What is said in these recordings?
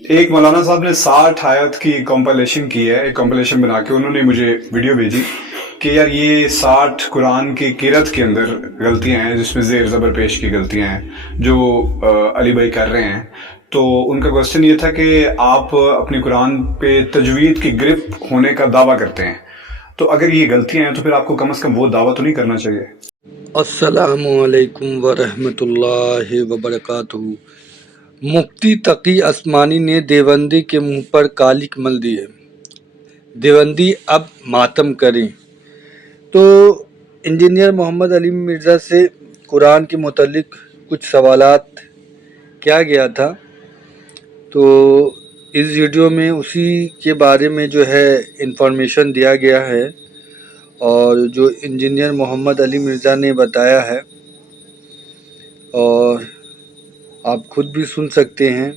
ایک مولانا صاحب نے 60 آیت کی کمپلیشن کی ہے، ایک کمپلیشن بنا کے انہوں نے مجھے ویڈیو بھیجی کہ یار یہ 60 قرآن کی قرأت کے اندر غلطیاں ہیں، جس میں زیر زبر پیش کی غلطیاں ہیں جو علی بھائی کر رہے ہیں۔ تو ان کا کوشچن یہ تھا کہ آپ اپنی قرآن پہ تجوید کی گرپ ہونے کا دعویٰ کرتے ہیں، تو اگر یہ غلطیاں ہیں تو پھر آپ کو کم از کم وہ دعویٰ تو نہیں کرنا چاہیے؟ السلام علیکم ورحمۃ اللہ وبرکاتہ۔ مفتی تقی عثمانی نے دیوبندی کے منہ پر کالک مل دی ہے، دیوبندی اب ماتم کریں۔ تو انجینئر محمد علی مرزا سے قرآن کے متعلق کچھ سوالات کیا گیا تھا، تو اس ویڈیو میں اسی کے بارے میں جو ہے انفارمیشن دیا گیا ہے، اور جو انجینئر محمد علی مرزا نے بتایا ہے، اور آپ خود بھی سن سکتے ہیں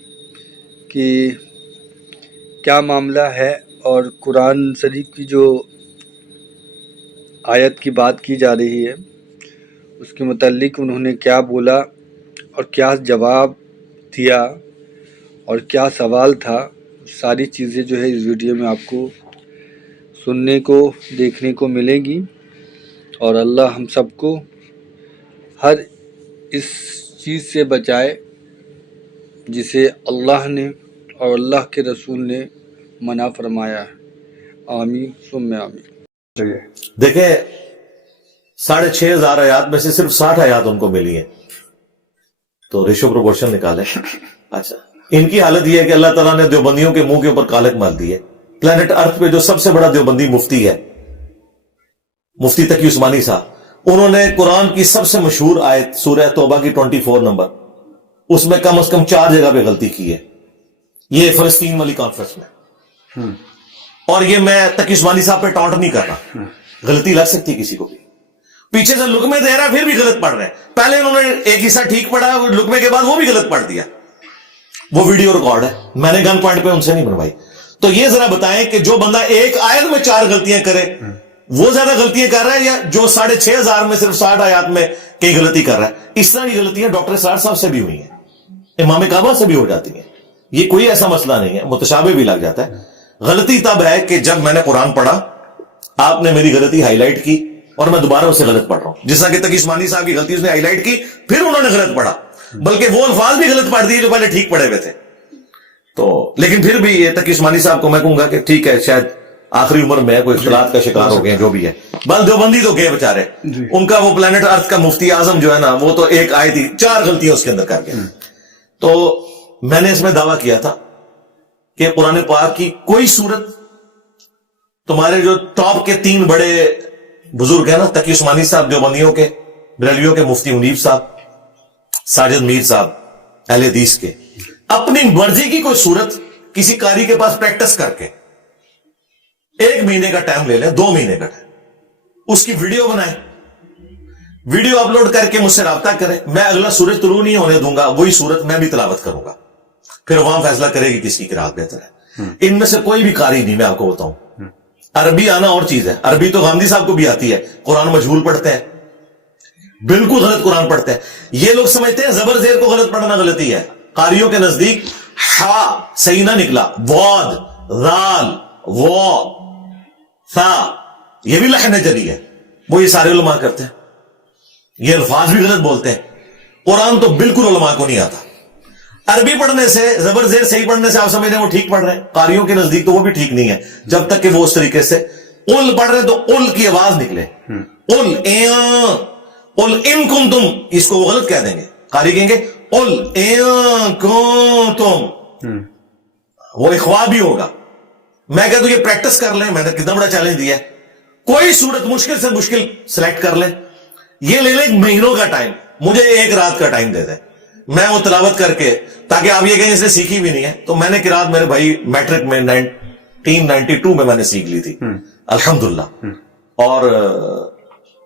کہ کیا معاملہ ہے، اور قرآن شریف کی جو آیت کی بات کی جا رہی ہے اس کے متعلق انہوں نے کیا بولا اور کیا جواب دیا اور کیا سوال تھا، ساری چیزیں جو ہے اس ویڈیو میں آپ کو سننے کو دیکھنے کو ملے گی، اور اللہ ہم سب کو ہر اس چیز سے بچائے جسے اللہ نے اور اللہ کے رسول نے منع فرمایا ہے۔ آمین ثم آمین۔ چاہیے دیکھیں 6,500 آیات میں سے صرف 60 آیات ان کو ملی ہیں، تو ریشو پروپورشن نکالیں۔ اچھا، ان کی حالت یہ ہے کہ اللہ تعالیٰ نے دیوبندیوں کے منہ کے اوپر کالک مال دی ہے۔ پلانٹ ارتھ پہ جو سب سے بڑا دیوبندی مفتی ہے، مفتی تقی عثمانی صاحب، انہوں نے قرآن کی سب سے مشہور آیت سورہ توبہ کی 24 نمبر، اس میں کم از کم 4 جگہ پہ غلطی کی ہے، یہ فلسطین والی کانفرنس میں۔ اور یہ میں تقی عثمانی صاحب پہ ٹانٹ نہیں کر رہا، غلطی لگ سکتی کسی کو بھی، پیچھے سے لقمے دے رہا ہے پھر بھی غلط پڑھ رہے ہیں۔ پہلے انہوں نے ایک حصہ ٹھیک پڑھا، لقمے کے بعد وہ بھی غلط پڑھ دیا، وہ ویڈیو ریکارڈ ہے، میں نے گن پوائنٹ پہ ان سے نہیں بنوائی۔ تو یہ ذرا بتائیں کہ جو بندہ ایک آیت میں 4 غلطیاں کرے وہ زیادہ غلطیاں کر رہا ہے، یا جو 6,500 میں صرف 60 آیات میں کئی غلطی کر رہا ہے؟ اس طرح کی غلطیاں ڈاکٹر اسرار صاحب سے بھی ہوئی ہیں، امام کعبہ سے بھی ہو جاتی ہیں، یہ کوئی ایسا مسئلہ نہیں ہے، متشابہ بھی لگ جاتا ہے۔ غلطی تب ہے کہ جب میں نے قرآن پڑھا، آپ نے میری غلطی ہائی لائٹ کی اور میں دوبارہ اسے غلط پڑھ رہا ہوں، جس طرح کہ تقی عثمانی صاحب کی غلطی اس نے ہائی لائٹ کی، پھر انہوں نے غلط پڑھا، بلکہ وہ الفاظ بھی غلط پڑھ دیے جو پہلے ٹھیک پڑھے ہوئے تھے۔ تو لیکن پھر بھی یہ تقی عثمانی صاحب کو میں کہوں گا کہ ٹھیک ہے، شاید آخری عمر میں کوئی اختلاط کا شکار ہو گئے، جو بھی ہے، بس دیوبندی تو گئے بےچارے، ان کا وہ پلانٹ ارتھ کا مفتی اعظم جو ہے نا، وہ تو ایک آیت ہی 4 غلطیاں اس کے اندر کر گیا۔ تو میں نے اس میں دعویٰ کیا تھا کہ قرآن پاک کی کوئی صورت، تمہارے جو ٹاپ کے 3 بڑے بزرگ ہیں نا، تقی عثمانی صاحب دیوبندیوں کے، بریلویوں کے مفتی منیب صاحب، ساجد میر صاحب اہل حدیث کے، اپنی مرضی کی کوئی صورت کسی قاری کے پاس پریکٹس کر کے 1 مہینے کا ٹائم لے لیں، 2 مہینے کا ٹائم، اس کی ویڈیو بنائیں، ویڈیو اپلوڈ کر کے مجھ سے رابطہ کریں، میں اگلا سورج طلوع نہیں ہونے دوں گا، وہی صورت میں بھی تلاوت کروں گا، پھر عوام فیصلہ کرے گی کس کی قرات بہتر ہے۔ ان میں سے کوئی بھی قاری نہیں، میں آپ کو بتاؤں، عربی آنا اور چیز ہے، عربی تو غامدی صاحب کو بھی آتی ہے، قرآن مجہول پڑھتے ہیں، بالکل غلط قرآن پڑھتے ہیں۔ یہ لوگ سمجھتے ہیں زبر زیر کو غلط پڑھنا غلطی ہے، قاریوں کے نزدیک ہا صحیح نہ نکلا، واد، ذال، وا، ثا، یہ بھی لحن جلی ہے، وہ یہ سارے علماء کرتے ہیں، یہ الفاظ بھی غلط بولتے ہیں۔ قرآن تو بالکل علماء کو نہیں آتا، عربی پڑھنے سے، زبر زیر صحیح پڑھنے سے آپ سمجھتے ہیں وہ ٹھیک پڑھ رہے ہیں، قاریوں کے نزدیک تو وہ بھی ٹھیک نہیں ہے، جب تک کہ وہ اس طریقے سے اول پڑھ رہے ہیں تو اول کی آواز نکلے، اول قل ان کنتم، اس کو وہ غلط کہہ دیں گے، قاری کہیں گے قل ان کنتم، وہ اخوا بھی ہوگا۔ میں کہتا ہوں یہ پریکٹس کر لیں، میں نے کتنا بڑا چیلنج دیا ہے، کوئی صورت مشکل سے مشکل سلیکٹ کر لیں، یہ لے لیں مہینوں کا ٹائم، مجھے 1 رات کا ٹائم دے دیں، میں وہ تلاوت کر کے، تاکہ آپ یہ کہیں اس نے سیکھی بھی نہیں ہے، تو میں نے قرات میرے بھائی میٹرک میں 1992 میں نے سیکھ لی تھی الحمدللہ، اور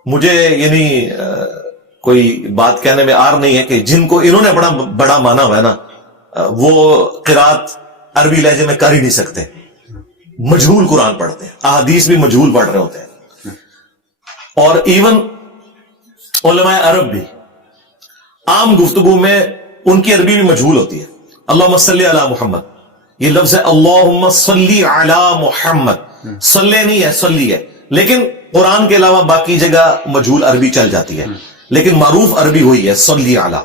مجھے یعنی کوئی بات کہنے میں آر نہیں ہے کہ جن کو انہوں نے بڑا مانا ہوا ہے نا، وہ قرات عربی لہجے میں کر ہی نہیں سکتے، مجہول قرآن پڑھتے ہیں، احادیث بھی مجہول پڑھ رہے ہوتے ہیں، اور ایون علماء عرب بھی عام گفتگو میں ان کی عربی بھی مجہول ہوتی ہے، اللہم صلی علی محمد، یہ لفظ ہے اللہم صلی علی محمد، صلی نہیں ہے صلی ہے، لیکن قرآن کے علاوہ باقی جگہ مجہول عربی چل جاتی ہے، لیکن معروف عربی ہوئی ہے صلی علی.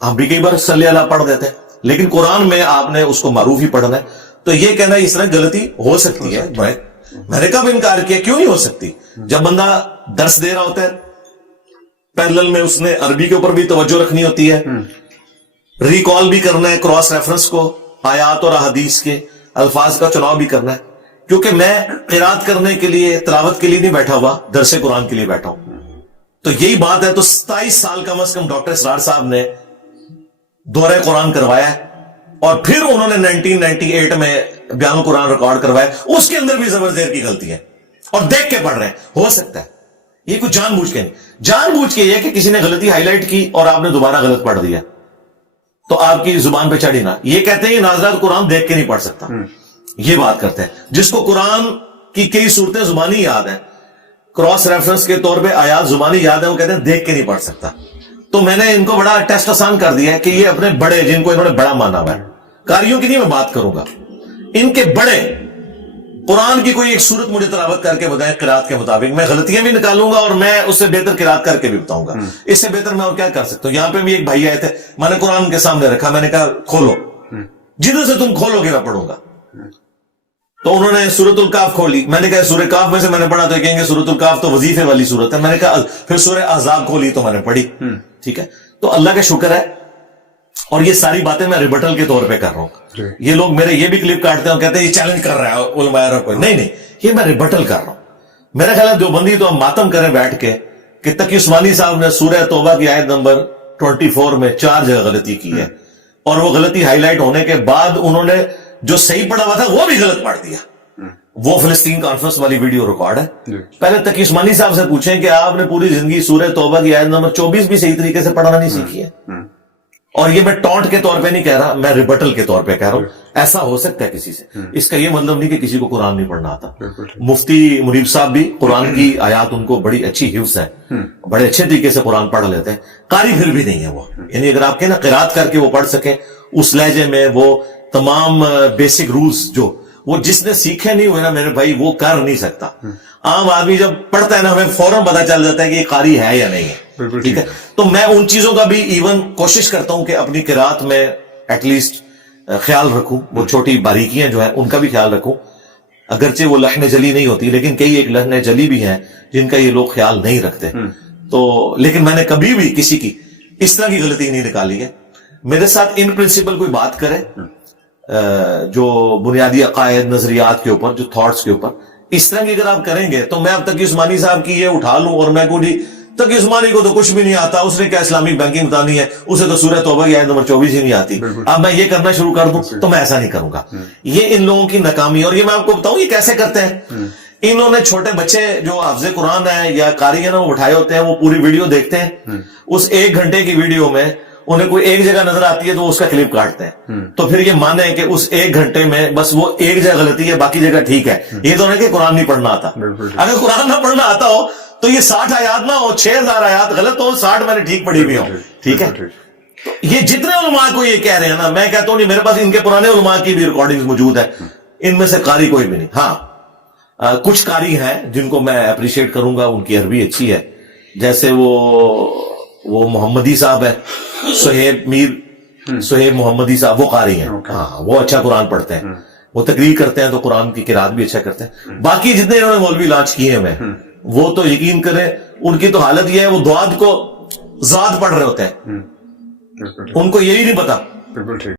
ہم بھی کئی بار صلی علی پڑھ دیتے ہیں، لیکن قرآن میں آپ نے اس کو معروف ہی پڑھنا ہے. تو یہ کہنا اس طرح غلطی ہو سکتی ہے، میں نے کب انکار کیا، کیوں نہیں ہو سکتی؟ جب بندہ درس دے رہا ہوتا ہے پیرلل میں اس نے عربی کے اوپر بھی توجہ رکھنی ہوتی ہے، ریکال بھی کرنا ہے کراس ریفرنس کو، آیات اور احادیث کے الفاظ کا چناؤ بھی کرنا ہے، کیونکہ میں قرات کرنے کے لیے تلاوت کے لیے نہیں بیٹھا ہوا، درس قرآن کے لیے بیٹھا ہوں. تو یہی بات ہے. تو 27 سال کم از کم ڈاکٹر اسرار صاحب نے دورہ قرآن کروایا ہے، اور پھر انہوں نے 1998 میں بیان القرآن ریکارڈ کروایا، اس کے اندر بھی زبر زیر کی غلطی ہے اور دیکھ کے پڑھ رہے ہیں. ہو سکتا ہے یہ کچھ جان بوجھ کے نہیں، جان بوجھ کے یہ کہ کسی نے غلطی ہائی لائٹ کی اور آپ نے دوبارہ غلط پڑھ دیا تو آپ کی زبان پہ چڑھی نہ. یہ کہتے ہیں یہ ناظرات قرآن دیکھ کے نہیں پڑھ سکتا، یہ بات کرتے ہیں. جس کو قرآن کی کئی صورتیں زبانی یاد ہیں، کراس ریفرنس کے طور پہ آیات زبانی یاد ہے، وہ کہتے ہیں دیکھ کے نہیں پڑھ سکتا. تو میں نے ان کو بڑا ٹیسٹ آسان کر دیا ہے کہ یہ اپنے بڑے، جن کو انہوں نے بڑا مانا ہوا ہے، قاریوں کی نہیں میں بات کروں گا، ان کے بڑے قرآن کی کوئی ایک صورت مجھے تلاوت کر کے بتائیں قرات کے مطابق، میں غلطیاں بھی نکالوں گا اور میں اس سے بہتر قرات کر کے بھی بتاؤں گا. اس سے بہتر میں اور کیا کر سکتا ہوں؟ یہاں پہ بھی ایک بھائی آئے تھے، میں نے قرآن ان کے سامنے رکھا، میں نے کہا کھولو، جدھر سے تم کھولو گے میں پڑھوں گا. تو انہوں نے سورۃ الکاف کھولی، میں نے کہا سورہ کاف میں سے میں نے پڑھا، تو کہیں گے سورۃ الکاف تو وظیفے والی سورت ہے. میں نے کہا پھر سورہ احزاب کھولی تو میں نے پڑھی. ٹھیک ہے، تو اللہ کا شکر ہے. اور یہ ساری باتیں میں ریبٹل کے طور پہ کر رہا ہوں. یہ لوگ میرے یہ بھی کلپ کاٹتے ہیں اور کہتے ہیں یہ چیلنج کر رہا ہے علماء کو. نہیں، یہ میں ریبٹل کر رہا ہوں. میرا خیال ہے دیوبندی تو ہم ماتم کریں بیٹھ کے کہ تقی عثمانی صاحب نے سورہ توبہ کی آیت نمبر 24 میں 4 جگہ غلطی کی ہے، اور وہ غلطی ہائی لائٹ ہونے کے بعد انہوں نے جو صحیح پڑھا ہوا تھا وہ بھی غلط پڑھ دیا. وہ فلسطین کانفرنس والی ویڈیو ریکارڈ ہے. پہلے تقی عثمانی صاحب سے پوچھیں کہ آپ نے پوری زندگی سورہ توبہ کی آیت نمبر 24 بھی صحیح طریقے سے پڑھنا نہیں سیکھی ہے. اور یہ میں ٹونٹ کے طور پہ نہیں کہہ رہا، میں ریبٹل کے طور پہ کہہ رہا ہوں. ایسا ہو سکتا ہے کسی سے، اس کا یہ مطلب نہیں کہ کسی کو قرآن نہیں پڑھنا آتا. مفتی منیب صاحب بھی قرآن کی آیات ان کو بڑی اچھی حفظ ہے، بڑے اچھے طریقے سے قرآن پڑھ لیتے ہیں. قاری پھر بھی نہیں ہے وہ، یعنی اگر آپ کہیں نا قرات کر کے وہ پڑھ سکیں اس لہجے میں، وہ تمام بیسک رولز جو وہ جس نے سیکھے نہیں ہوئے نا میرے بھائی وہ کر نہیں سکتا. عام آدمی جب پڑھتا ہے نا ہمیں فوراً پتا چل جاتا ہے کہ یہ قاری ہے یا نہیں ہے. ٹھیک ہے، تو میں ان چیزوں کا بھی ایون کوشش کرتا ہوں کہ اپنی قرات میں ایٹ لیسٹ خیال رکھوں، وہ چھوٹی باریکیاں جو ہیں ان کا بھی خیال رکھوں. اگرچہ وہ لحن جلی نہیں ہوتی، لیکن کئی ایک لحن جلی بھی ہیں جن کا یہ لوگ خیال نہیں رکھتے. تو لیکن میں نے کبھی بھی کسی کی اس طرح کی غلطی نہیں نکالی ہے. میرے ساتھ ان پرنسپل کوئی بات کرے جو بنیادی عقائد نظریات کے اوپر، جو تھاٹس کے اوپر، اس طرح کی اگر آپ کریں گے تو میں اب تقی عثمانی صاحب کی یہ اٹھا لوں اور میں کہوں جی تقی عثمانی کو تو کچھ بھی نہیں آتا، اس نے کیا اسلامک بینکنگ بتانی ہے، اسے تو سورہ توبہ کی آیت نمبر 24 ہی نہیں آتی. اب میں یہ کرنا شروع کر دوں تو میں ایسا نہیں کروں گا. یہ ان لوگوں کی ناکامی. اور یہ میں آپ کو بتاؤں یہ کیسے کرتے ہیں. انہوں نے چھوٹے بچے جو حافظ قرآن ہے یا قاری ہیں نا وہ اٹھائے ہوتے ہیں، وہ پوری ویڈیو دیکھتے ہیں، اس 1 گھنٹے کی ویڈیو میں انہیں کوئی ایک جگہ نظر آتی ہے تو اس کا کلپ کاٹتے ہیں. تو پھر یہ مانے کہ اس 1 گھنٹے میں بس وہ ایک جگہ غلطی ہے، باقی جگہ ٹھیک ہے. یہ تو نہیں کہ قرآن نہیں پڑھنا آتا. اگر قرآن نہ پڑھنا آتا ہو تو یہ 60 آیات نہ ہو، 6000 آیات غلط ہو، 60 میں نے ٹھیک پڑھی بھی ہوں. ٹھیک ہے، یہ جتنے علماء کو یہ کہہ رہے ہیں نا، میں کہتا ہوں نہیں، میرے پاس ان کے پرانے علماء کی بھی ریکارڈنگ موجود ہے، ان میں سے قاری کوئی بھی نہیں. ہاں کچھ قاری ہیں جن کو میں اپریشیٹ کروں گا، ان کی عربی اچھی ہے، جیسے وہ محمدی صاحب ہے، سہیب محمدی صاحب، وہ قاری ہیں. ہاں وہ اچھا قرآن پڑھتے ہیں، وہ تقریر کرتے ہیں تو قرآن کی قرات بھی اچھا کرتے ہیں. باقی جتنے انہوں نے مولوی لانچ کیے ہیں وہ تو یقین کریں ان کی تو حالت یہ ہے وہ دعات کو ذات پڑھ رہے ہوتے ہیں، ان کو یہی نہیں پتا.